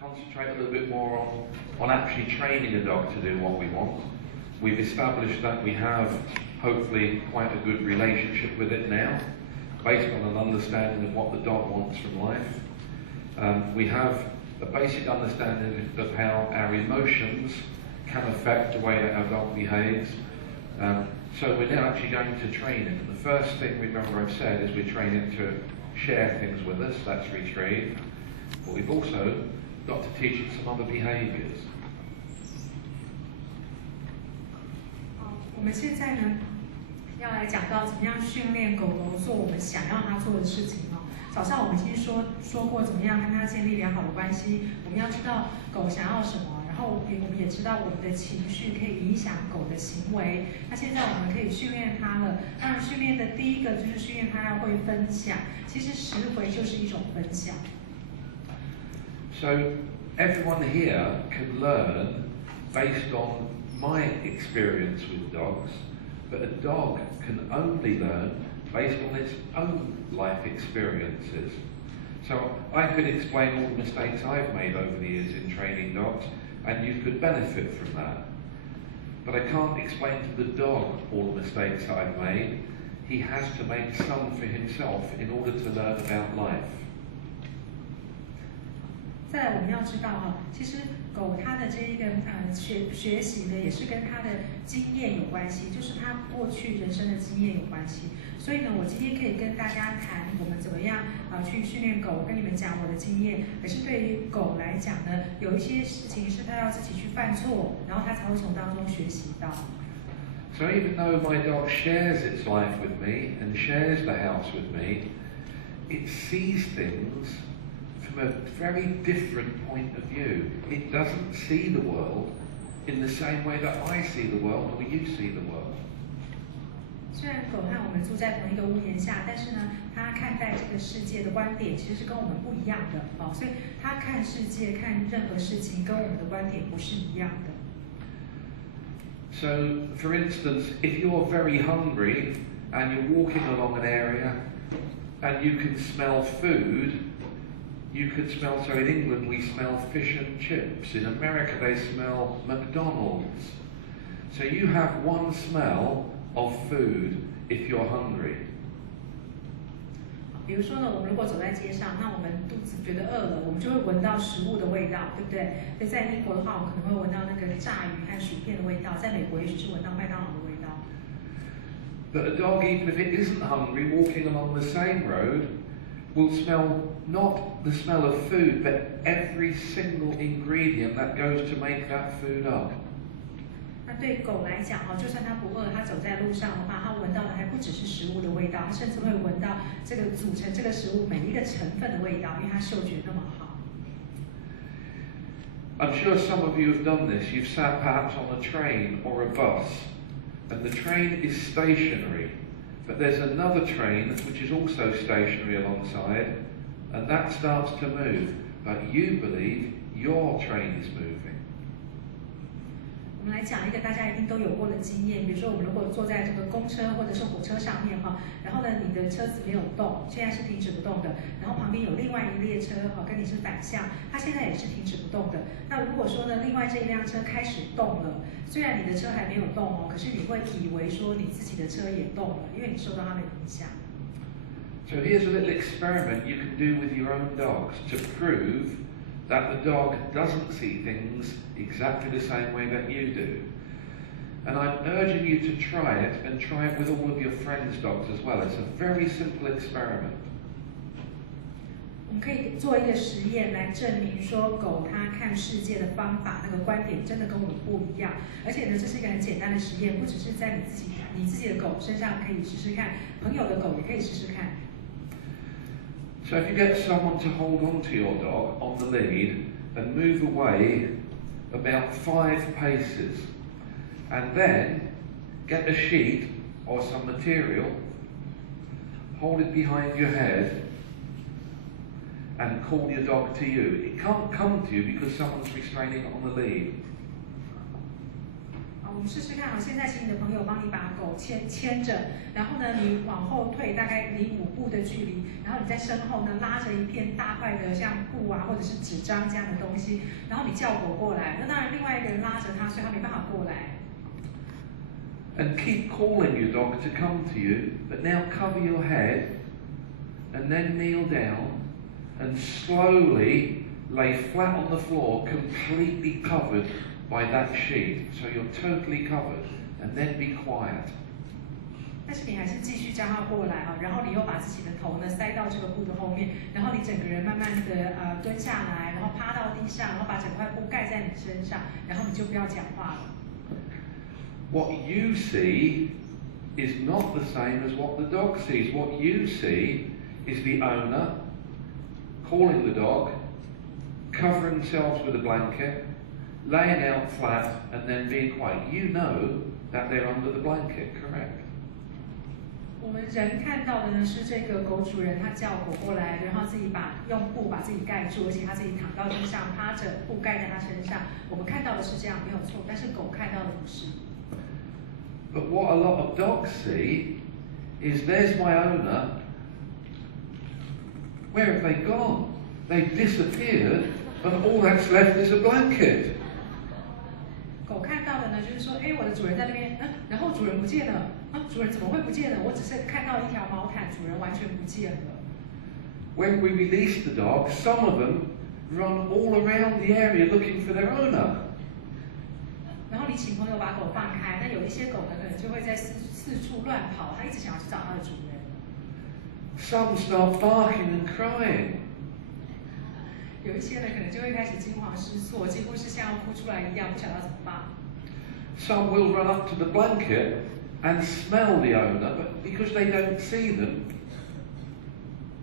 concentrate a little bit more on actually training a dog to do what we want. We've established that we have, hopefully, quite a good relationship with it now, based on an understanding of what the dog wants from life. We have a basic understanding of how our emotions can affect the way that our dog behaves. So we're now actually going to train it. And the first thing, remember I've said, is we train it to share things with us, that's retrieve. But we've also got to teach it some other behaviours. 我们现在呢，要来讲到怎么样训练狗狗做我们想要它做的事情哦。早上我们已经说过怎么样跟它建立良好的关系，我们要知道狗想要什么，然后我们也知道我们的情绪可以影响狗的行为。那现在我们可以训练它了。当然，训练的第一个就是训练它要会分享。其实10回就是一种分享。So everyone here can learn based on my experience with dogs, but a dog can only learn based on its own life experiences. So I could explain all the mistakes I've made over the years in training dogs, and you could benefit from that. But I can't explain to the dog all the mistakes I've made. He has to make some for himself in order to learn about life. 再来，我们要知道哈，其实狗它的这一个学习呢，也是跟它的经验有关系，就是它过去人生的经验有关系。所以呢，我今天可以跟大家谈我们怎么样去训练狗，跟你们讲我的经验。可是对于狗来讲呢，有一些事情是它要自己去犯错，然后它才会从当中学习到。So even though my dog shares its life with me and shares the house with me, it sees things from a very different point of view. It doesn't see the world in the same way that I see the world or you see the world. 虽然狗和我们住在同一个屋檐下，但是呢，它看待这个世界的观点其实是跟我们不一样的哦，所以它看世界、看任何事情跟我们的观点不是一样的。So, for instance, if you're very hungry and you're walking along an area and you can smell food, you could smell, so in England we smell fish and chips, in America they smell McDonald's. So you have one smell of food if you're hungry. 比如说呢，我们如果走在街上，那我们肚子觉得饿了，我们就会闻到食物的味道，对不对？所以在英国的话，我们可能会闻到那个炸鱼和薯片的味道；在美国，也许是闻到麦当劳的味道。But a dog, even if it isn't hungry, walking along the same road, will smell not the smell of food, but every single ingredient that goes to make that food up. 那对狗来讲就算它不饿，它走在路上的话，它闻到的还不只是食物的味道，它甚至会闻到这个组成这个食物每一个成分的味道，因为它嗅觉那么好。I'm sure some of you have done this. You've sat perhaps on a train or a bus, and the train is stationary, but there's another train which is also stationary alongside, and that starts to move, but you believe your train is moving. 我们来讲一个大家一定都有过的经验，比如说我们如果坐在这个公车或者是火车上面然后呢你的车子没有动，现在是停止不动的，然后旁边有另外一列车跟你是反向，它现在也是停止不动的。那如果说呢另外这一辆车开始动了，虽然你的车还没有动可是你会以为说你自己的车也动了，因为你受到它的影响。So here's a little experiment you can do with your own dogs to prove that the dog doesn't see things exactly the same way that you do. And I'm urging you to try it, and try it with all of your friends' dogs as well. It's a very simple experiment. 我们可以做一个实验来证明说狗它看世界的方法那个观点真的跟我们不一样，而且呢这是一个很简单的实验，不只是在你自己的狗身上可以试试看，朋友的狗也可以试试看。So if you get someone to hold on to your dog on the lead and move away about 5 paces, and then get a sheet or some material, hold it behind your head, and call your dog to you. It can't come to you because someone's restraining it on the lead. 好，我们试试看啊。现在请你的朋友帮你把狗牵着，然后呢，你往后退大概离5步的距离，然后你在身后呢拉着一片大块的像布啊或者是纸张这样的东西，然后你叫狗过来。那当然，另外一个人拉着它，所以它没办法过来。And keep calling your dog to come to you, but now cover your head, and then kneel down, and slowly lay flat on the floor, completely covered by that sheet. So you're totally covered, and then be quiet. 但是你还是继续叫它过来啊，然后你又把自己的头呢塞到这个布的后面，然后你整个人慢慢的蹲下来，然后趴到地上，然后把整块布盖在你身上，然后你就不要讲话了。What you see is not the same as what the dog sees. What you see is the owner calling the dog, covering themselves with a blanket, laying out flat, and then being quiet. You know that they're under the blanket, correct? 我们人看到的呢是这个狗主人他叫狗过来，然后自己用布把自己盖住，而且他自己躺到地上，趴着，布盖在他身上。我们看到的是这样，没有错，但是狗看到的不是。But what a lot of dogs see is there's my owner. Where have they gone? They've disappeared, and all that's left is a blanket. 狗看到的呢，就是说，哎，我的主人在那边，然后主人不见了，主人怎么会不见了？我只是看到一条毛毯，主人完全不见了。When we release the dogs, some of them run all around the area looking for their owner. 然后你请朋友把狗放开，那有一些狗呢，可能就会在四处乱跑，它一直想要去找它的主人。Some start barking and crying. 有一些呢，可能就会开始惊慌失措，几乎是像要哭出来一样，不晓得怎么办。Some will run up to the blanket and smell the owner, but because they don't see them,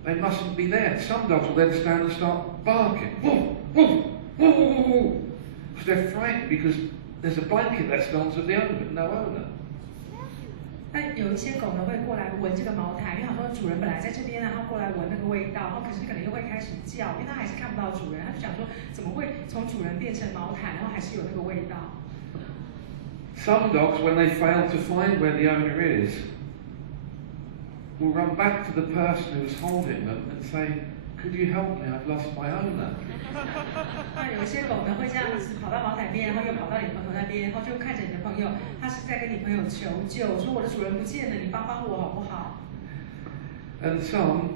they mustn't be there. Some dogs will then stand and start barking. Woof, woof, woof, woof, woof. Because they're frightened because there's a blanket that smells of the owner, but no owner. 那有一些狗呢会过来闻这个毛毯，因为想说主人本来在这边，然后过来闻那个味道，然后可是可能又会开始叫，因为它还是看不到主人，它就想说怎么会从主人变成毛毯，然后还是有那个味道。Some dogs, when they fail to find where the owner is, will run back to the person who was holding them and say, "Could you help me? I've lost my owner." 那有一些狗呢会这样子跑到毛毯边，然后又跑到你朋友那边，然后就看着你的朋友，他是在跟你朋友求救，说我的主人不见了，你帮帮我好不好？ And some,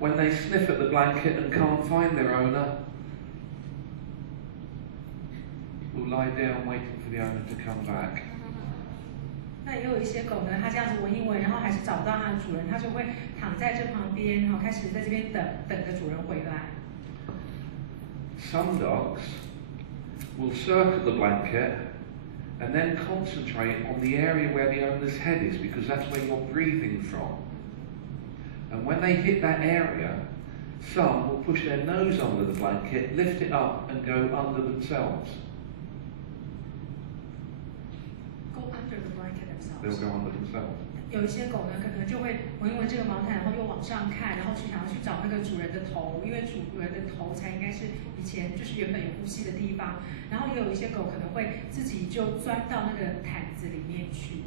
when they sniff at the blanket and can't find their owner, will lie down waiting for the owner to come back. 那也有一些狗呢，它这样子闻一闻，然后还是找不到它的主人，它就会躺在这旁边，然后开始在这边等着主人回来。Some dogs will circle the blanket and then concentrate on the area where the owner's head is, because that's where you're breathing from. And when they hit that area, some will push their nose under the blanket, lift it up and go under themselves. Go under the blanket themselves. They'll go under themselves. 有一些狗呢，可能就会闻一闻这个毛毯，然后又往上看，然后去想要去找那个主人的头，因为主人的头才应该是以前就是原本有呼吸的地方。然后也有一些狗可能会自己就钻到那个毯子里面去。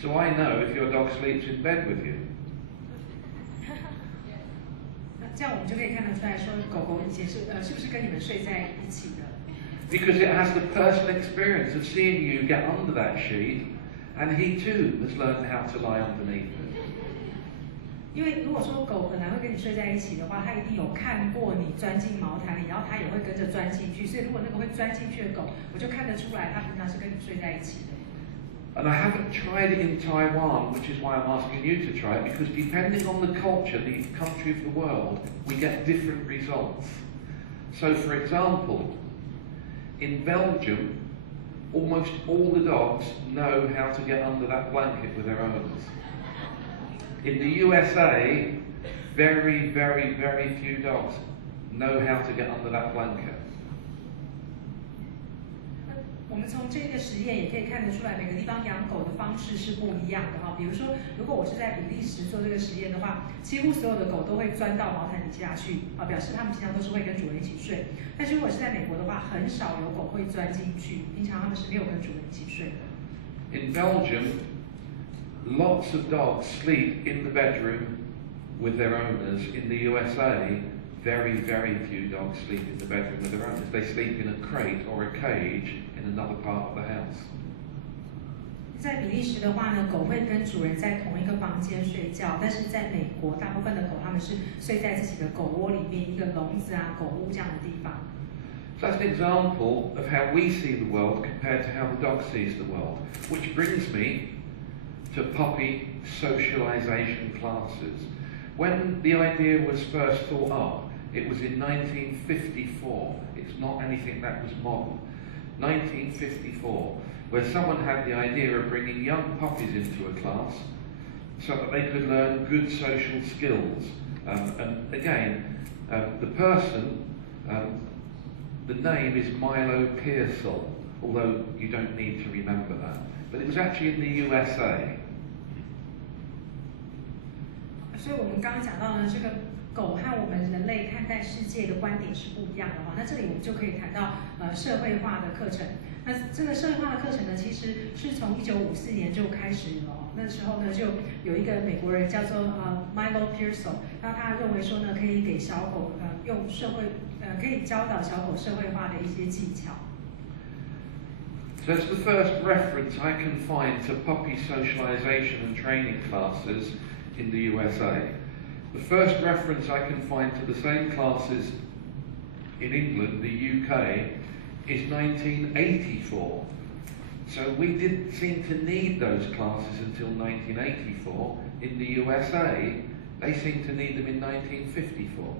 So I know if your dog sleeps in bed with you. 那这样我们就可以看得出来说，狗狗以前是不是跟你们睡在一起的？ Because it has the personal experience of seeing you get under that sheet, and he too has learned how to lie underneath it. 因为如果说狗本来会跟你睡在一起的话，它一定有看过你钻进毛毯里，然后它也会跟着钻进去。所以如果那个会钻进去的狗，我就看得出来它平常是跟你睡在一起的。And I haven't tried it in Taiwan, which is why I'm asking you to try it, because depending on the culture, the country of the world, we get different results. So for example, in Belgium, almost all the dogs know how to get under that blanket with their owners. In the USA, very, very, very few dogs know how to get under that blanket. 我们从这个实验也可以看得出来，每个地方养狗的方式是不一样的哈。比如说，如果我是在比利时做这个实验的话，几乎所有的狗都会钻到毛毯底下去，表示它们平常都是会跟主人一起睡。但是如果是在美国的话，很少有狗会钻进去，平常他们是没有跟主人一起睡的。In Belgium, lots of dogs sleep in the bedroom with their owners. In the USA, very, very few dogs sleep in the bedroom with their owners. They sleep in a crate or a cage in another part of the house. 在比利时的话呢，狗会跟主人在同一个房间睡觉，但是在美国，大部分的狗它们是睡在自己的狗窝里面，一个笼子啊、狗屋这样的地方。So that's an example of how we see the world compared to how the dog sees the world, which brings me to puppy socialization classes. When the idea was first thought up, it was in 1954. It's not anything that was modern. 1954, where someone had the idea of bringing young puppies into a class so that they could learn good social skills. And again, the person, the name is Milo Pearsall, although you don't need to remember that. But it was actually in the USA. 所以我们刚刚讲到呢，这个狗和我们人类看待世界的观点是不一样的哈。那这里我们就可以谈到社会化的课程。那这个社会化的课程呢，其实是从1954年就开始了。那时候呢，就有一个美国人叫做Milo Pearsall， 那他认为说呢，可以给小狗用可以教导小狗社会化的一些技巧。So that's the first reference I can find to puppy socialization and training classes in the USA. The first reference I can find to the same classes in England, the UK, is 1984. So we didn't seem to need those classes until 1984. In the USA, they seem to need them in 1954.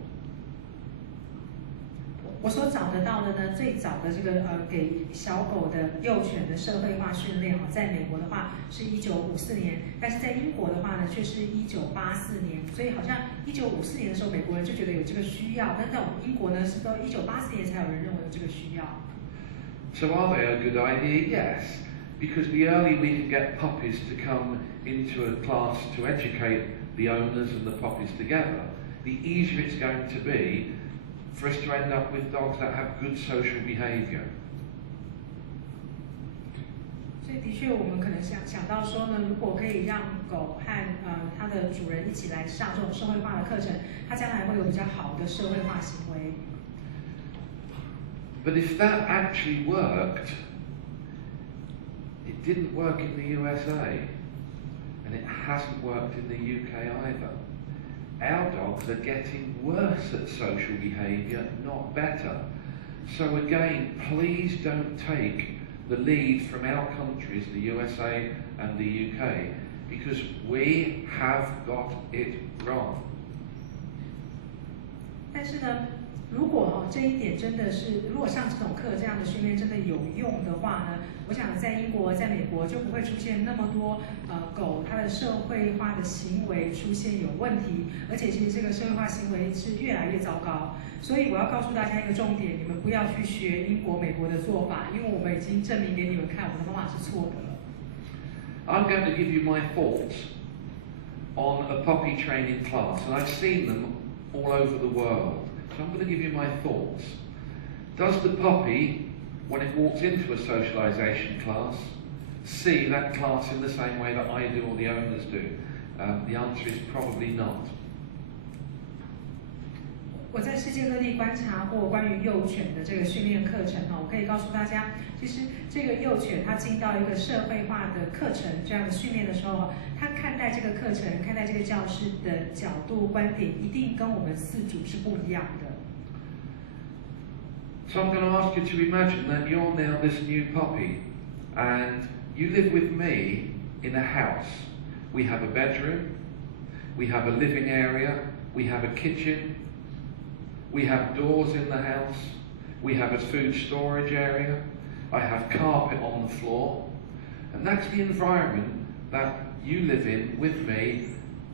我所找得到的呢，最早的这个给小狗的幼犬的社会化训练在美国的话是1954年，但是在英国的话呢却是1984年，所以好像1954年的时候美国人就觉得有这个需要，但在我们英国呢是到1984年才有人认为有这个需要。So are they a good idea? Yes, because the earlier we can get puppies to come into a class to educate the owners and the puppies together, the easier it's going to be for us to end up with dogs that have good social behaviour. 所以的确，我们可能想到说呢，如果可以让狗和它的主人一起来上这种社会化的课程，它将来会有比较好的社会化行为。But if that actually worked, it didn't work in the USA, and it hasn't worked in the UK either. Our dogs are getting worse at social behaviour, not better. So again, please don't take the lead from our countries, the USA and the UK, because we have got it wrong. 但是呢，如果这一点真的是，如果上这种课这样的训练真的有用的话呢，我想在英国、在美国就不会出现那么多狗它的社会化的行为出现有问题，而且其实这个社会化行为是越来越糟糕。所以我要告诉大家一个重点，你们不要去学英国、美国的做法，因为我们已经证明给你们看，我们的方法是错的了。I'm going to give you my thoughts on a puppy training class, and I've seen them all over the world. So I'm going to give you my thoughts. Does the puppy, when it walks into a socialization class, see that class in the same way that I do or the owners do? The answer is probably not. 我在世界各地观察过关于幼犬的这个训练课程我可以告诉大家，其实这个幼犬它进到一个社会化的课程这样的训练的时候，它看待这个课程、看待这个教室的角度、观点，一定跟我们饲主是不一样的。So I'm going to ask you to imagine that you're now this new puppy, and you live with me in a house. We have a bedroom, we have a living area, we have a kitchen. We have doors in the house, we have a food storage area, I have carpet on the floor, and that's the environment that you live in with me,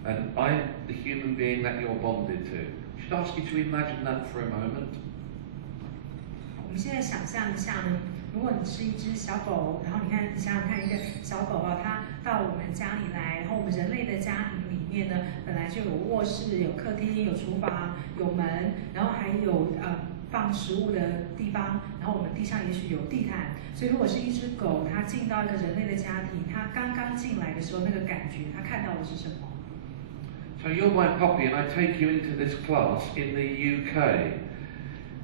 and I'm the human being that you're bonded to. I should ask you to imagine that for a moment. 我们现在想象一下呢，如果你是一只小狗，然后你想想看，一个小狗它到我们家里来，然后我们人类的家庭里面呢，本来就有卧室、有客厅、有厨房、有门，然后还有放食物的地方，然后我们地上也许有地毯，所以如果是一只狗，它进到一个人类的家庭，它刚刚进来的时候那个感觉，它看到的是什么？ So you're my puppy and I take you into this class in the UK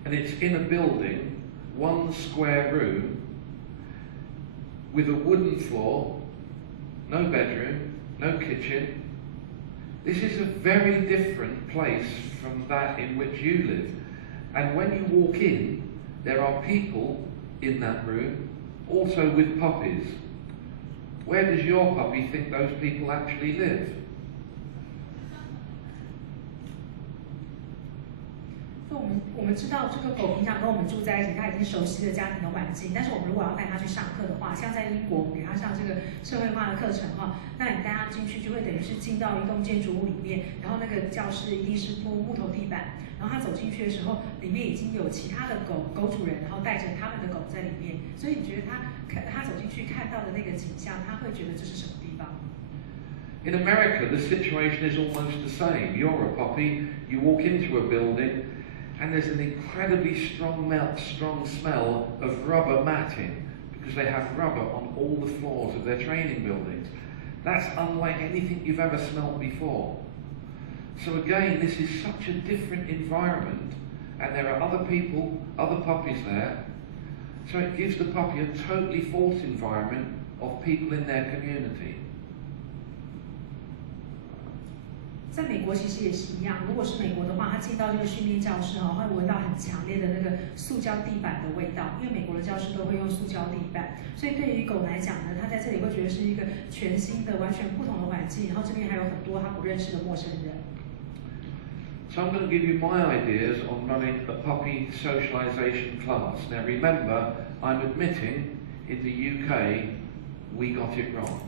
and it's in a building, one square room with a wooden floor, no bedroom, no kitchen. This is a very different place from that in which you live. And when you walk in, there are people in that room, also with puppies. Where does your puppy think those people actually live? 我们知道这个狗平常跟我们住在一起，它已经熟悉了家庭的环境。但是我们如果要带它去上课的话，像在英国，我们给它上这个社会化的课程哈，那你带它进去就会等于是进到一栋建筑物里面，然后那个教室一定是铺木头地板，然后它走进去的时候，里面已经有其他的狗主人，然后带着他们的狗在里面，所以你觉得它走进去看到的那个景象，它会觉得这是什么地方？ In America, the situation is almost the same. You're a puppy, you walk into a building, and there's an incredibly strong smell of rubber matting because they have rubber on all the floors of their training buildings. That's unlike anything you've ever smelled before. So again, this is such a different environment, and there are other people, other puppies there. So it gives the puppy a totally false environment of people in their community. 在美国其实也是一样，如果是美国的话，他进到这个训练教室会闻到很强烈的那个塑胶地板的味道，因为美国的教室都会用塑胶地板，所以对于狗来讲呢，它在这里会觉得是一个全新的、完全不同的环境，然后这边还有很多他不认识的陌生人。So I'm going to give you my ideas on running a puppy socialisation class. Now remember, I'm admitting in the UK we got it wrong.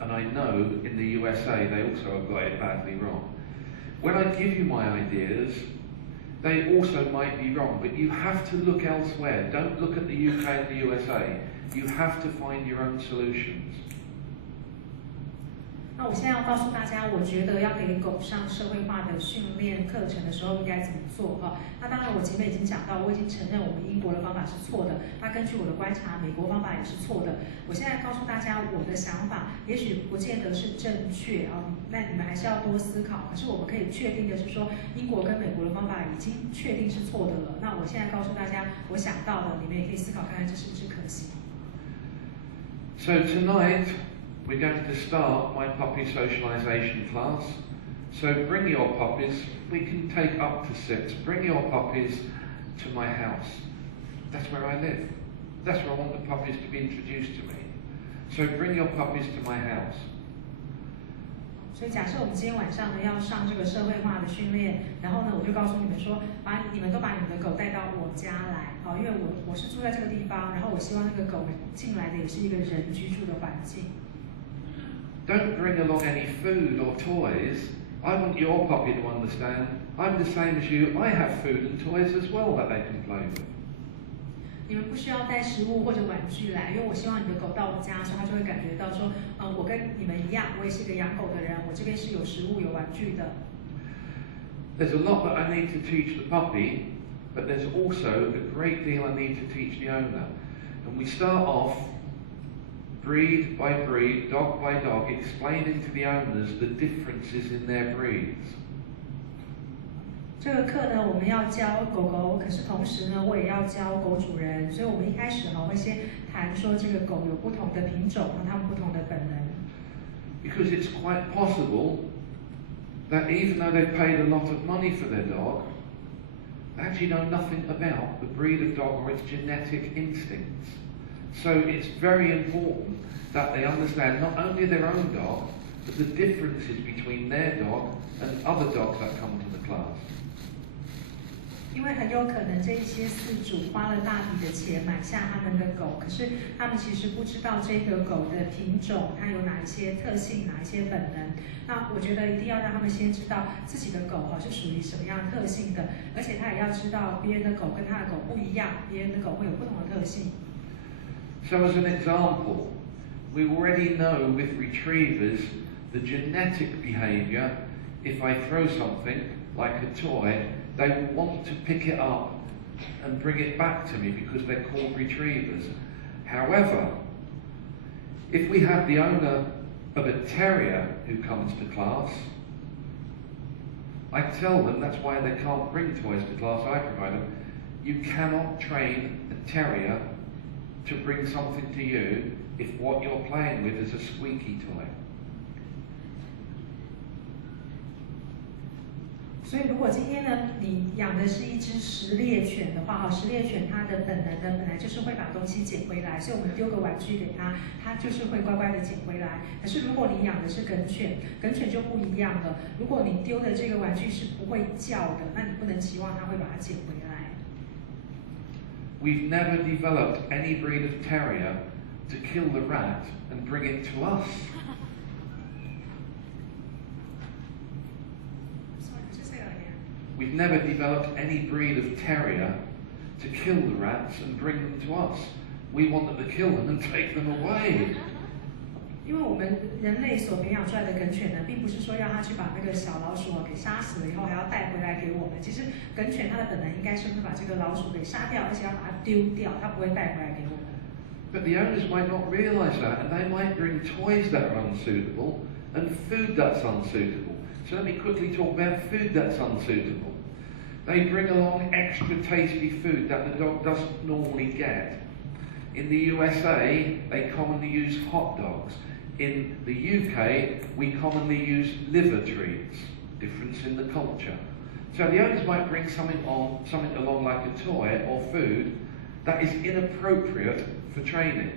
And I know in the USA they also have got it badly wrong. When I give you my ideas, they also might be wrong, but you have to look elsewhere. Don't look at the UK and the USA. You have to find your own solutions. 那我现在要告诉大家，我觉得要给狗上社会化的训练课程的时候应该怎么做哈。那当然，我前面已经讲到，我已经承认我们英国的方法是错的。那根据我的观察，美国方法也是错的。我现在告诉大家我的想法，也许不见得是正确啊，那你们还是要多思考。可是我们可以确定的是说，英国跟美国的方法已经确定是错的了。那我现在告诉大家我想到的，你们也可以思考看看这是不是可行。So tonight, we're going to start my puppy socialisation class. So bring your puppies, we can take up to 6. Bring your puppies to my house. That's where I live. That's where I want the puppies to be introduced to me. So bring your puppies to my house. 所以假设我们今天晚上呢要上这个社会化的训练，然后呢我就告诉你们说，你们都把你们的狗带到我家来，因为我是住在这个地方，然后我希望那个狗进来的也是一个人居住的环境。Don't bring along any food or toys. I want your puppy to understand I'm the same as you. I have food and toys as well that they can play with. 你们不需要带食物或者玩具来，因为我希望你的狗到我家的时候，它就会感觉到说，我跟你们一样，我也是个养狗的人，我这边是有食物有玩具的。There's a lot that I need to teach the puppy, but there's also a great deal I need to teach the owner. And we start off breed by breed, dog by dog, explaining to the owners the differences in their breeds. 这个课呢，我们要教狗狗，可是同时呢，我也要教狗主人，所以我们一开始会先谈说这个狗有不同的品种和它们不同的本能。Because it's quite possible that even though they've paid a lot of money for their dog, they actually know nothing about the breed of dog or its genetic instincts. So it's very important that they understand not only their own dog, but the differences between their dog and other dogs that come to the class. 因为很有可能这一些饲主花了大笔的钱买下他们的狗，可是他们其实不知道这个狗的品种，它有哪一些特性，哪一些本能。那我觉得一定要让他们先知道自己的狗是属于什么样的特性的，而且他也要知道别人的狗跟他的狗不一样，别人的狗会有不同的特性。So as an example, we already know with retrievers the genetic behaviour. If I throw something like a toy, they will want to pick it up and bring it back to me because they're called retrievers. However, if we have the owner of a terrier who comes to class, I tell them that's why they can't bring toys to class. I provide them. You cannot train a terrier to bring something to you if what you're playing with is a squeaky toy. 所以，如果今天呢，你养的是一只食猎犬的话，食猎犬它的本能呢，本来就是会把东西捡回来，所以我们丢个玩具给它，它就是会乖乖的捡回来。可是如果你养的是梗犬，梗犬就不一样了。如果你丢的这个玩具是不会叫的，那你不能期望它会把它捡回来。We've never developed any breed of terrier to kill the rat and bring it to us. We've never developed any breed of terrier to kill the rats and bring them to us. We want them to kill them and take them away. 因为我们人类所培养出来的梗犬呢，并不是说要它去把那个小老鼠给杀死了以后还要带回来给我们。其实梗犬它的本能应该是会把这个老鼠给杀掉，而且要把它丢掉，它不会带回来给我们。But the owners might not realise that, and they might bring toys that are unsuitable and food that's unsuitable. So let me quickly talk about food that's unsuitable. They bring along extra tasty food that the dog doesn't normally get. In the USA, they commonly use hot dogs. In the UK, we commonly use liver treats. Difference in the culture. So the owners might bring something along like a toy or food that is inappropriate for training.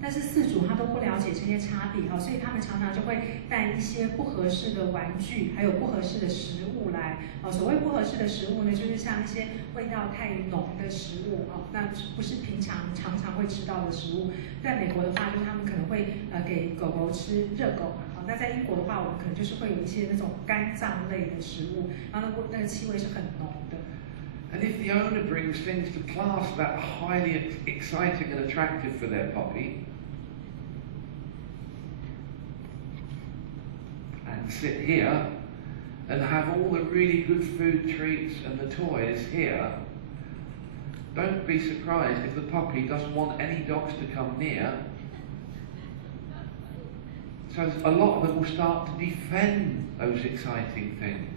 但是饲主他都不了解这些差别所以他们常常就会带一些不合适的玩具，还有不合适的食物来所谓不合适的食物呢，就是像一些味道太浓的食物那不是平常常会吃到的食物。在美国的话，就是他们可能会给狗狗吃热狗那在英国的话，我们可能就是会有一些那种肝脏类的食物，然后那个气味是很浓的。And if the owner brings things to class that are highly exciting and attractive for their puppy, and sit here and have all the really good food treats and the toys here, don't be surprised if the puppy doesn't want any dogs to come near. So a lot of them will start to defend those exciting things.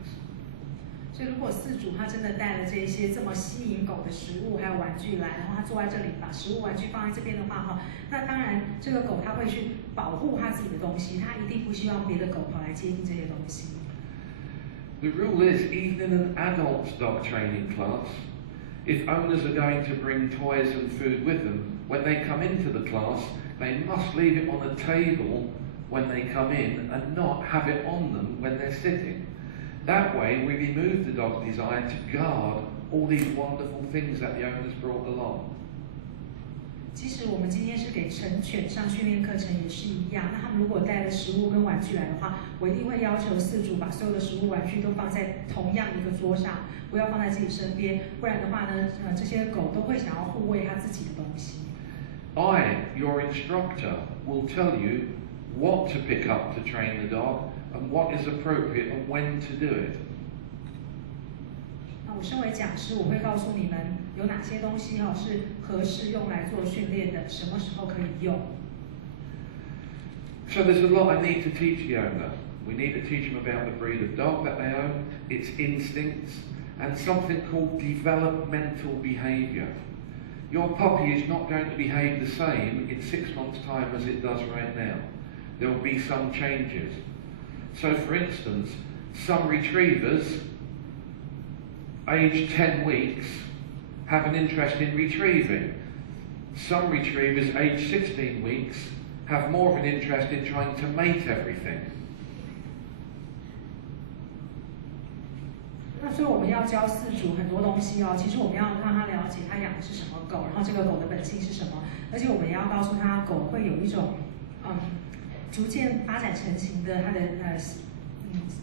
所以，如果饲主他真的带了这些这么吸引狗的食物还有玩具来，然后他坐在这里把食物玩具放在这边的话那当然这个狗它会去保护它自己的东西，它一定不希望别的狗跑来接近这些东西。The rule is, even in an adult dog training class, if owners are going to bring toys and food with them, when they come into the class, they must leave it on the table when they come in and not have it on them when they're sitting. That way, we remove the dog's desire to guard all these wonderful things that the owners brought along. 其实我们今天是给成犬上训练课程也是一样。那他们如果带了食物跟玩具来的话，我一定会要求饲主把所有的食物玩具都放在同样一个桌上，不要放在自己身边，不然的话呢，这些狗都会想要护卫它自己的东西。I, your instructor, will tell you what to pick up to train the dog and what is appropriate and when to do it. 我身为讲师，我会告诉你们有哪些东西是合适用来做训练的，什么时候可以用。So there's a lot I need to teach the owner. We need to teach them about the breed of dog that they own, its instincts, and something called developmental behaviour. Your puppy is not going to behave the same in 6 months' time as it does right now. There will be some changes. So for instance, some retrievers aged 10 weeks have an interest in retrieving. Some retrievers aged 16 weeks have more of an interest in trying to mate everything. 那所以我们要教饲主很多东西其实我们要让他了解他养的是什么狗，然后这个狗的本性是什么，而且我们也要告诉他狗会有一种逐渐发展成型的它的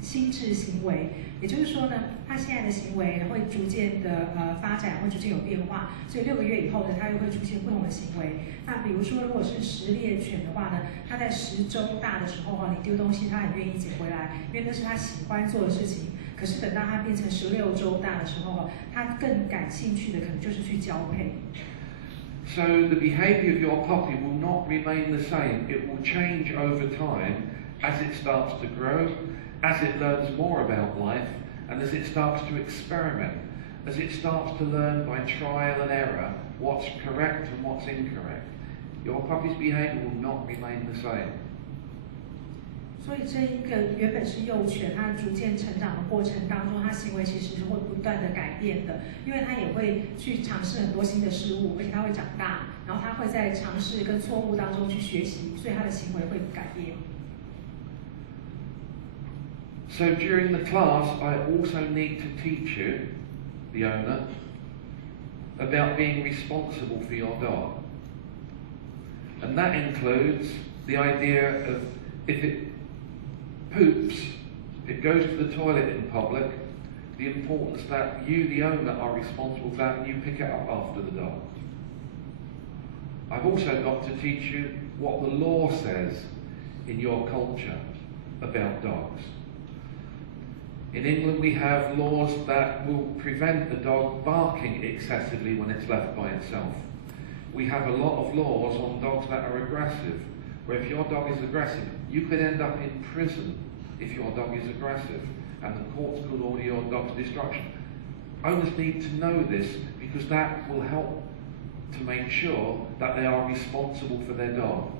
心智行为，也就是说呢，它现在的行为会逐渐的发展，会逐渐有变化，所以6个月以后呢，它又会出现不同的行为。那比如说，如果是食猎犬的话呢，它在10周大的时候你丢东西它很愿意捡回来，因为那是它喜欢做的事情。可是等到他变成16周大的时候，他更感兴趣的可能就是去交配。So the behaviour of your puppy will not remain the same. It will change over time as it starts to grow, as it learns more about life, and as it starts to experiment, as it starts to learn by trial and error what's correct and what's incorrect. Your puppy's behaviour will not remain the same. 所以这一个原本是幼犬，它逐渐成长的过程当中，它行为其实是会不断的改变的，因为它也会去尝试很多新的事物，而且它会长大，然后它会在尝试跟错误当中去学习，所以它的行为会改变。So during the class, I also need to teach you, the owner, about being responsible for your dog. And that includes the idea of if it poops, if it goes to the toilet in public, the importance that you, the owner, are responsible for that and you pick it up after the dog. I've also got to teach you what the law says in your culture about dogs. In England we have laws that will prevent the dog barking excessively when it's left by itself. We have a lot of laws on dogs that are aggressive, where if your dog is aggressive, you could end up in prison if your dog is aggressive, and the courts could order your dog's destruction. Owners need to know this because that will help to make sure that they are responsible for their dog.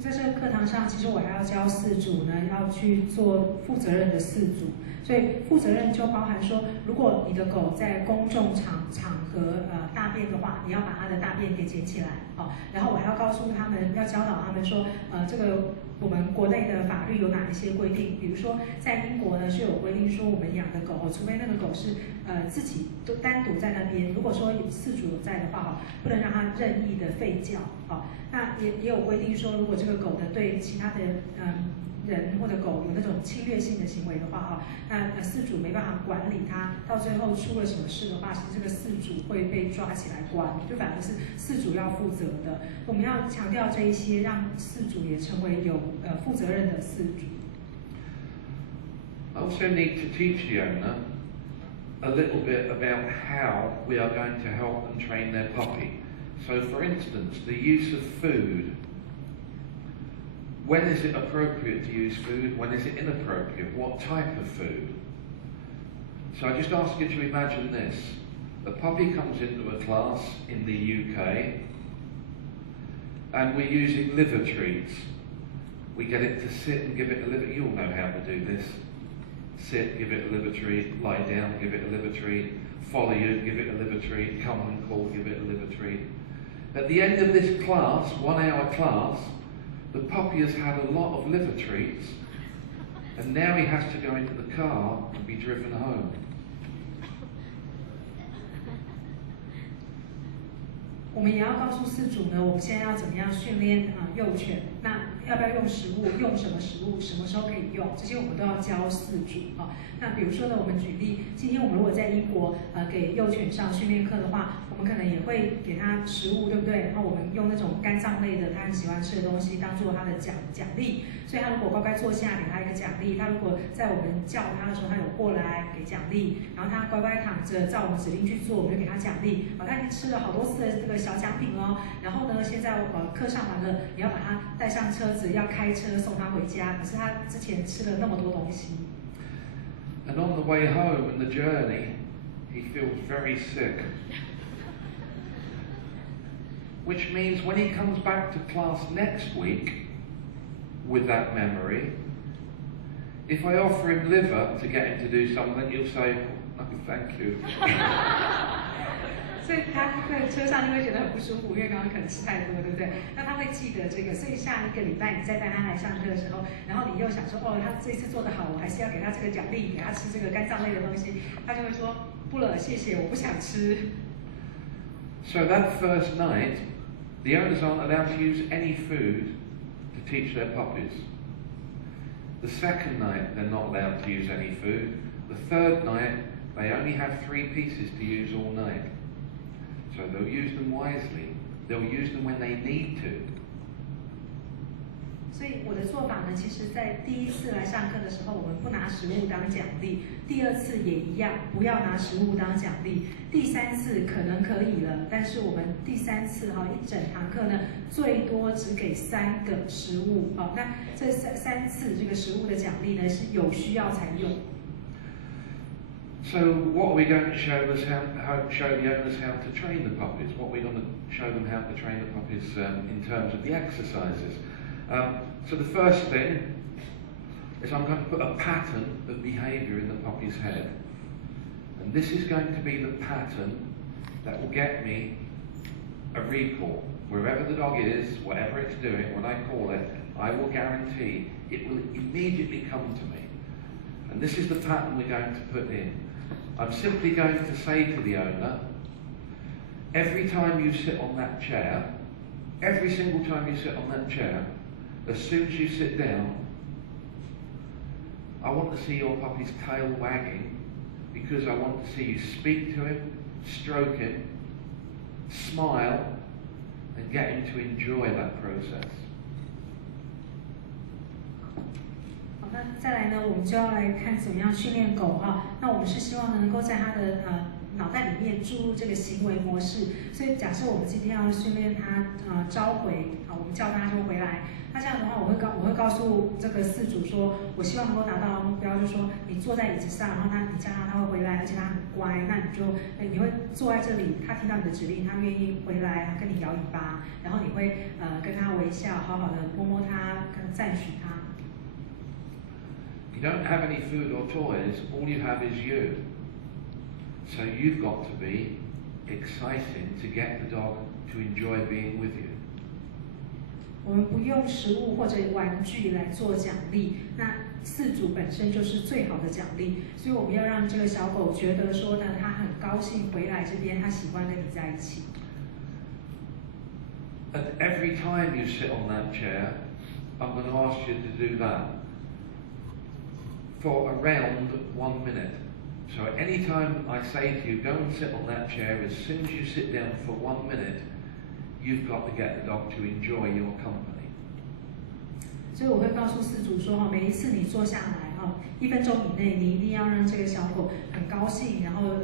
在这个课堂上，其实我还要教饲主呢，要去做负责任的饲主。所以负责任就包含说，如果你的狗在公众场合大便的话，你要把它的大便给捡起来，然后我还要告诉他们，要教导他们说，这个我们国内的法律有哪一些规定？比如说在英国呢是有规定说，我们养的狗，除非那个狗是自己都单独在那边，如果说有饲主有在的话，不能让它任意的吠叫，那也有规定说，如果这个狗的对其他的人或者狗有那种侵略性的行为的话，那饲主没办法管理它，到最后出了什么事的话，其实这个饲主会被抓起来关，就反而是饲主要负责的。我们要强调这一些，让饲主也成为有负责任的饲主。I also need to teach the owner a little bit about how we are going to help them train their puppy. So for instance, the use of food. When is it appropriate to use food? When is it inappropriate? What type of food? So I just ask you to imagine this. A puppy comes into a class in the UK and we're using liver treats. We get it to sit and give it a liver. You all know how to do this. Sit, give it a liver treat. Lie down, give it a liver treat. Follow you, give it a liver treat. Come and call, give it a liver treat. At the end of this class, 1 hour class, the puppy has had a lot of liver treats, and now he has to go into the car and be driven home. 我们也要告诉饲主呢，我们现在要怎么样训练幼犬，那要不要用食物，用什么食物，什么时候可以用，这些我们都要教饲主那比如说呢，我们举例，今天我们如果在英国给幼犬上训练课的话，我们可能也会给它食物，对不对？然后我们用那种肝脏类的它很喜欢吃的东西当做它的奖励，所以它如果乖乖坐下，给它一个奖励；它如果在我们叫它的时候，它有过来给奖励；然后它乖乖躺着照我们指令去做，我们就给它奖励。它已经吃了好多次的这个小奖品哦。然后呢，现在课上完了，你要把它带上车子，要开车送它回家。可是它之前吃了那么多东西。And on the way home and the journey, he feels very sick. Which means when he comes back to class next week with that memory, if I offer him liver to get him to do something, he'll say, "No, thank you." 所以他在车上就会觉得很不舒服，因为刚刚可能吃太多，对不对？那他会记得这个，所以下一个礼拜你再带他来上课的时候，然后你又想说，他这次做得好，我还是要给他这个奖励，给他吃这个肝脏类的东西，他就会说不了，谢谢，我不想吃。So that first night, the owners aren't allowed to use any food to teach their puppies. The second night, they're not allowed to use any food. The third night, they only have 3 pieces to use all night. So they'll use them wisely. They'll use them when they need to. 所以我的做法呢，其实在第一次来上课的时候，我们不拿食物当奖励；第二次也一样，不要拿食物当奖励；第三次可能可以了，但是我们第三次一整堂课呢，最多只给3个食物那这三次这个食物的奖励呢，是有需要才用。So what are we going to show the owners how to train the puppies? What are we going to show them how to train the puppies in terms of the exercises? So the first thing is I'm going to put a pattern of behaviour in the puppy's head. And this is going to be the pattern that will get me a recall. Wherever the dog is, whatever it's doing, when I call it, I will guarantee it will immediately come to me. And this is the pattern we're going to put in. I'm simply going to say to the owner, every time you sit on that chair, every single time you sit on that chair, as soon as you sit down, I want to see your puppy's tail wagging because I want to see you speak to him, stroke him, smile, and get him to enjoy that process. 好，那再来呢，我们就要来看怎么样训练狗那我们是希望呢，能够在它的脑袋里面注入这个行为模式。所以假设我们今天要训练它召回我们叫它就回来。那这样的话，我会告诉这个饲主说，我希望能够达到目标，就是说你坐在椅子上，然后你叫它会回来，而且它很乖，那你会坐在这里，它听到你的指令，它愿意回来跟你摇尾巴，然后你会跟它微笑，好好的摸摸它，跟赞许它。You don't have any food or toys, all you have is you. So you've got to be exciting to get the dog to enjoy being with you. 我们不用食物或者玩具来做奖励，那饲主本身就是最好的奖励，所以我们要让这个小狗觉得说呢，它很高兴回来这边，它喜欢跟你在一起。And every time you sit on that chair, I'm going to ask you to do that for around 1 minute. So any time I say to you, go and sit on that chair, as soon as you sit down for 1 minute, you've got to get the dog to enjoy your company. 所以我会告诉饲主说每一次你坐下来1分钟以内，你一定要让这个小狗很高兴，然后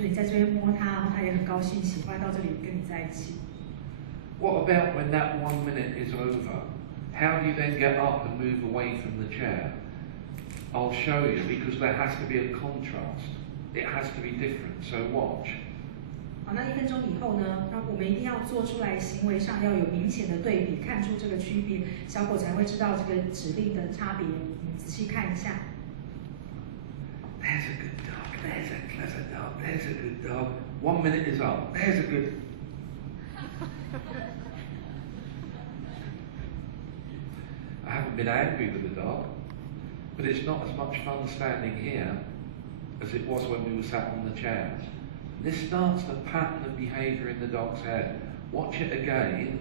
你在这边摸它，然后它也很高兴，喜欢到这里跟你在一起。What about when that 1 minute is over? How do you then get up and move away from the chair? I'll show you, because there has to be a contrast. It has to be different. So watch. 好，那1分钟以后呢？那我们一定要做出来，行为上要有明显的对比，看出这个区别，小狗才会知道这个指令的差别。你仔细看一下。There's a good dog. There's a clever dog. There's a good dog. 1 minute is up. There's a good. I haven't been angry with the dog, but it's not as much fun standing here as it was when we were sat on the chairs. This starts the pattern of behaviour in the dog's head. Watch it again.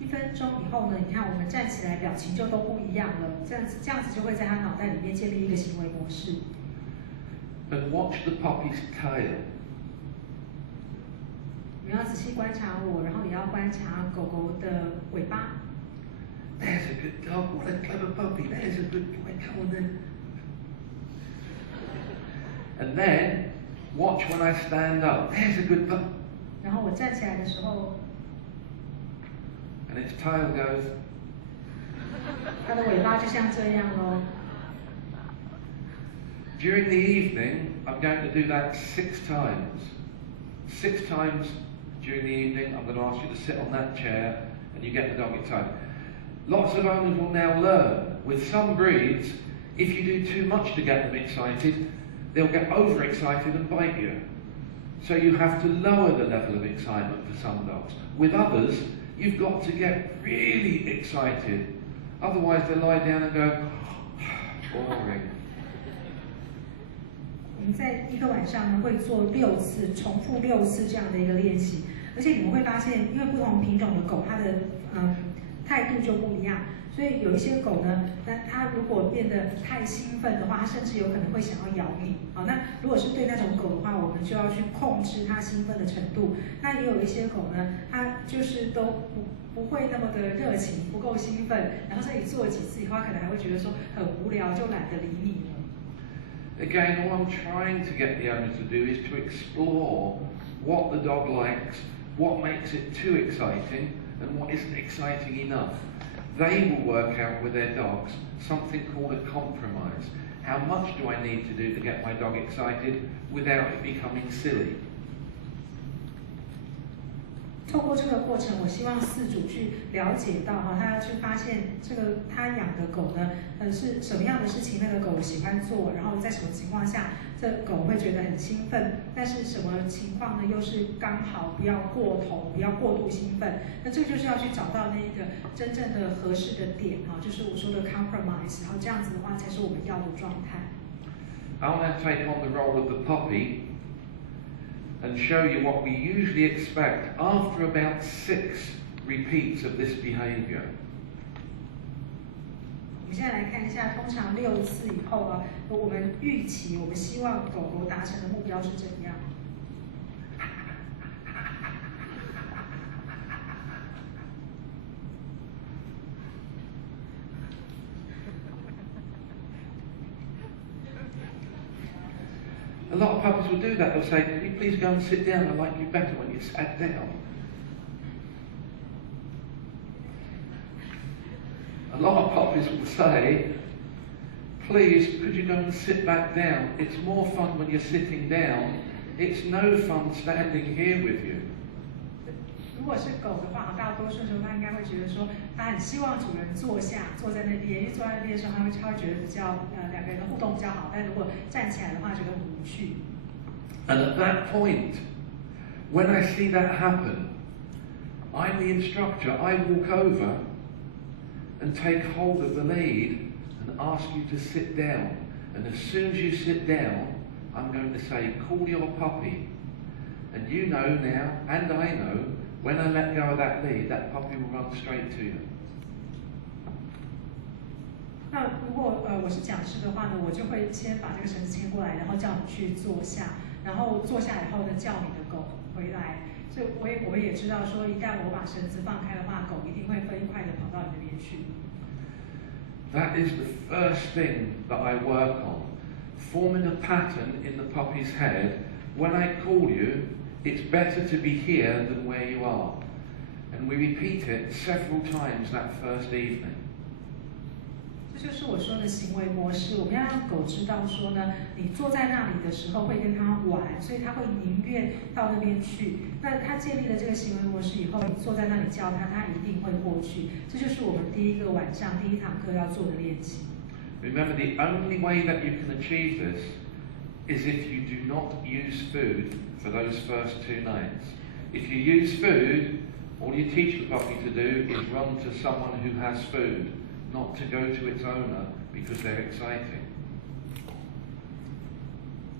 1分钟以后呢，你看我们站起来，表情就都不一样了。这样子就会在他脑袋里面建立一个行为模式。And watch the puppy's tail. 你要仔细观察我，然后也要观察狗狗的尾巴。There's a good dog. What a clever puppy. There's a good boy. Come on then. And then watch when I stand up. There's a good puppy. 然后我站起来的时候。And its tail goes. 它的尾巴就像这样咯。During the evening, I'm going to do that 6 times. 6 times during the evening, I'm going to ask you to sit on that chair and you get the dog excited. Lots of owners will now learn. With some breeds, if you do too much to get them excited, they'll get overexcited and bite you. So you have to lower the level of excitement for some dogs. With others, you've got to get really excited. Otherwise they'll lie down and go, boring. 我们在一个晚上呢会做6次，重复6次这样的一个练习，而且你们会发现，因为不同品种的狗，它的态度就不一样。所以有一些狗呢，那它如果变得太兴奋的话，它甚至有可能会想要咬你。好，那如果是对那种狗的话，我们就要去控制它兴奋的程度。那也有一些狗呢，它就是都不会那么的热情，不够兴奋，然后这里做了几次以后，它可能还会觉得说很无聊，就懒得理你了。Again, all I'm trying to get the owner to do is to explore what the dog likes, what makes it too exciting, and what isn't exciting enough. They will work out with their dogs something called a compromise. How much do I need to do to get my dog excited without it becoming silly? 透过这个过程，我希望饲主去了解到哈，他要去发现这个他养的狗呢，是什么样的事情，那个狗喜欢做，然后在什么情况下，这狗会觉得很兴奋，但是什么情况呢，又是刚好不要过头，不要过度兴奋。那这就是要去找到那一个真正的合适的点哈，就是我说的 compromise， 然后这样子的话才是我们要的状态。I'll now take on the role of the puppy and show you what we usually expect after about 6 repeats of this behaviour. 我们现在来看一下，通常6次以后啊，我们预期，我们希望狗狗达成的目标是怎样？A lot of puppies will do that. They'll say, "Can you please go and sit down? I like you better when you sat down." A lot of puppies will say, "Please, could you go and sit back down? It's more fun when you're sitting down. It's no fun standing here with you." 如果是狗的话，大多数时候它应该会觉得说，它很希望主人坐下，坐在那边，因为坐在那边的时候，它会觉得比较两个人的互动比较好。但如果站起来的话，觉得很无趣。And at that point, when I see that happen, I'm the instructor. I walk over and take hold of the lead and ask you to sit down. And as soon as you sit down, I'm going to say, "Call your puppy." And you know now, and I know, when I let go of that lead, that puppy will run straight to you. 那如果我是讲师的话呢，我就会先把这个绳子牵过来，然后叫你去坐下，然后坐下以后呢，叫你的狗回来。所以我们也知道说，一旦我把绳子放开的话，狗一定会飞快的跑到你那边去。That is the first thing that I work on, forming a pattern in the puppy's head. When I call you, it's better to be here than where you are. And we repeat it several times that first evening. 这就是我说的行为模式，我们要让狗知道说呢，你坐在那里的时候会跟它玩，所以它会宁愿到那边去。那它建立了这个行为模式以后，你坐在那里叫它，它一定会过去。这就是我们第一个晚上第一堂课要做的练习。Remember, the only way that you can achieve this is if you do not use food for those first 2 nights. If you use food, all you teach the puppy to do is run to someone who has food, not to go to its owner because they're exciting.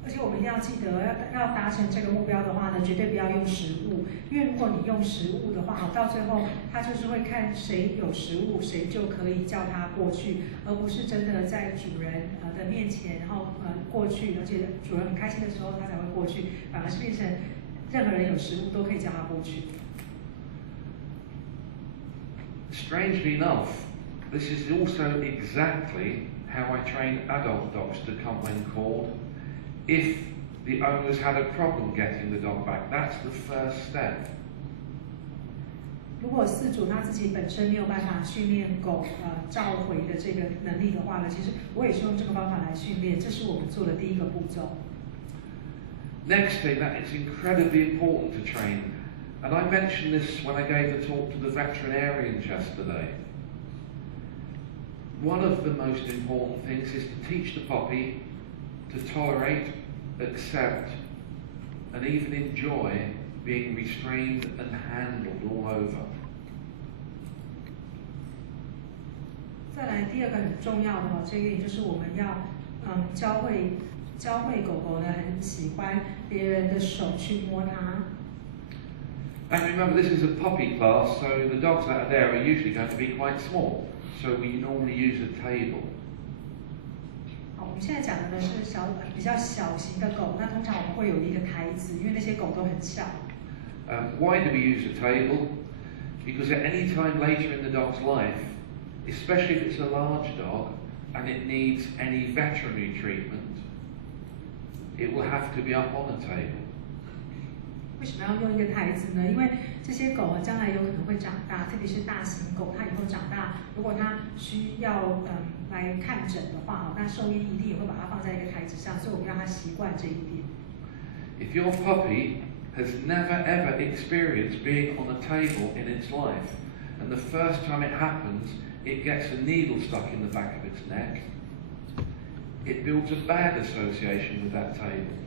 而且我们一定要记得，要达成这个目标的话呢，绝对不要用食物，因为如果你用食物的话，到最后他就是会看谁有食物，谁就可以叫他过去，而不是真的在主人的面前，然后过去，而且主人很开心的时候他才会过去，反而是变成任何人有食物都可以叫他过去。Strangely enough, this is also exactly how I train adult dogs to come when called. If the owners had a problem getting the dog back, that's the first step. 如果饲主他自己本身没有办法训练狗召回的这个能力的话呢，其实我也是用这个方法来训练，这是我们做的第一个步骤。Next thing that it's incredibly important to train, and I mentioned this when I gave the talk to the veterinarians yesterday. One of the most important things is to teach the puppy to tolerate, accept, and even enjoy being restrained and handled all over. 再来第二个很重要的这一点就是我们要教会狗狗呢很喜欢别人的手去摸它。And remember, this is a puppy class, so the dogs that are there are usually going to be quite small. So we normally use a table. 好，我们现在讲的呢是比较小型的狗，那通常我们会有一个台子，因为那些狗都很小。Why do we use a table? Because at any time later in the dog's life, especially if it's a large dog and it needs any veterinary treatment, it will have to be up on a table. 为什么要用一个台子呢？因为这些狗将来有可能会长大，特别是大型狗，它以后长大，如果它需要来看诊的话，那兽医一定也会把它放在一个台子上，所以我们让它习惯这一点。If your puppy has never ever experienced being on a table in its life, and the first time it happens, it gets a needle stuck in the back of its neck, it builds a bad association with that table.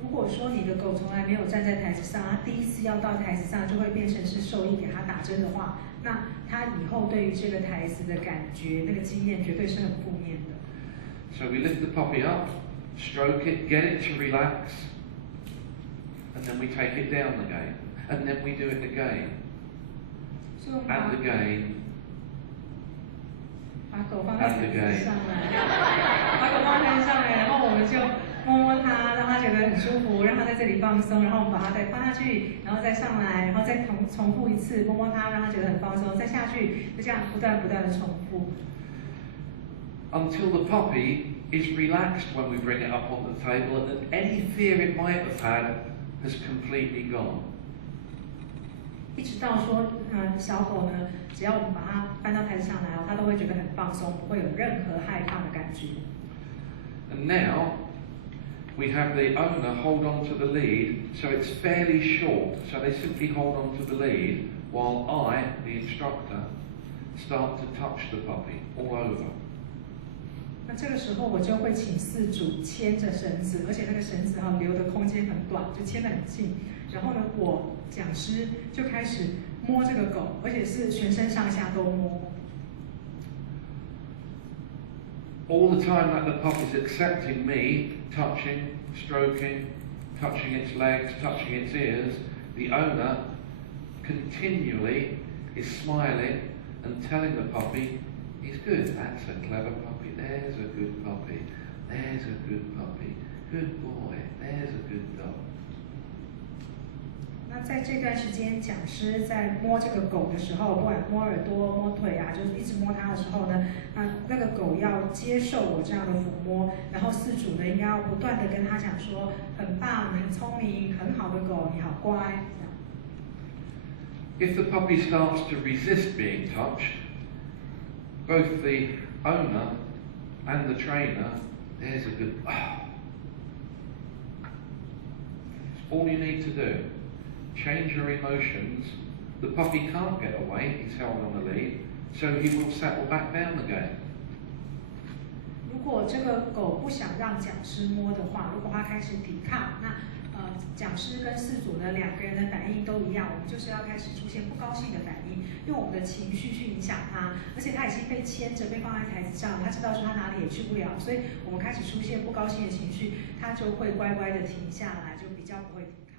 如果说你的狗从来没有站在台子上，它第一次要到台子上就会变成是兽医给它打针的话，那它以后对于这个台子的感觉、那个经验绝对是很负面的。So we lift the puppy up, stroke it, get it to relax, and then we take it down again, and then we do it again, and again, 把狗放在台子上来，把狗放在台子上来，然后我们就摸摸它，让它觉得很舒服，让它在这里放松，然后我们把它再放下去，然后再上来，然后再重复一次，摸摸它，让它觉得很放松，再下去，就这样不断的重复。Until the puppy is relaxed when we bring it up on the table, and any fear it might have had has completely gone. 一直到说，小狗呢，只要我们把它搬到台子上来，它都会觉得很放松，不会有任何害怕的感觉。And now we have the owner hold on to the lead, so it's fairly short. So they simply hold on to the lead while I, the instructor, start to touch the puppy all over. 那这个时候我就会请饲主牵着绳子，而且那个绳子留的空间很短，就牵得很近。然后呢，我讲师就开始摸这个狗，而且是全身上下都摸。All the time that the puppy's accepting me, touching, stroking, touching its legs, touching its ears, the owner continually is smiling and telling the puppy, he's good, that's a clever puppy, there's a good puppy, there's a good puppy, good boy, there's a good dog. 那在这段时间，讲师在摸这个狗的时候，不管摸耳朵、摸腿啊，就是一直摸它的时候呢，那个狗要接受我这样的抚摸，然后饲主呢应该要不断的跟他讲说，很棒，很聪明，很好的狗，你好乖。If the puppy starts to resist being touched, both the owner and the trainer, there's a good. All you need to do. Change your emotions. The puppy can't get away, he's held on the lead, so he will settle back down again. 如果这个狗不想让讲师摸的话，如果它开始抵抗，那讲师跟饲主呢两个人的反应都一样，我们就是要开始出现不高兴的反应，用我们的情绪去影响它，而且它已经被牵着被放在台子上，它知道说它哪里也去不了，所以我们开始出现不高兴的情绪，它就会乖乖的停下来，就比较不会抵抗。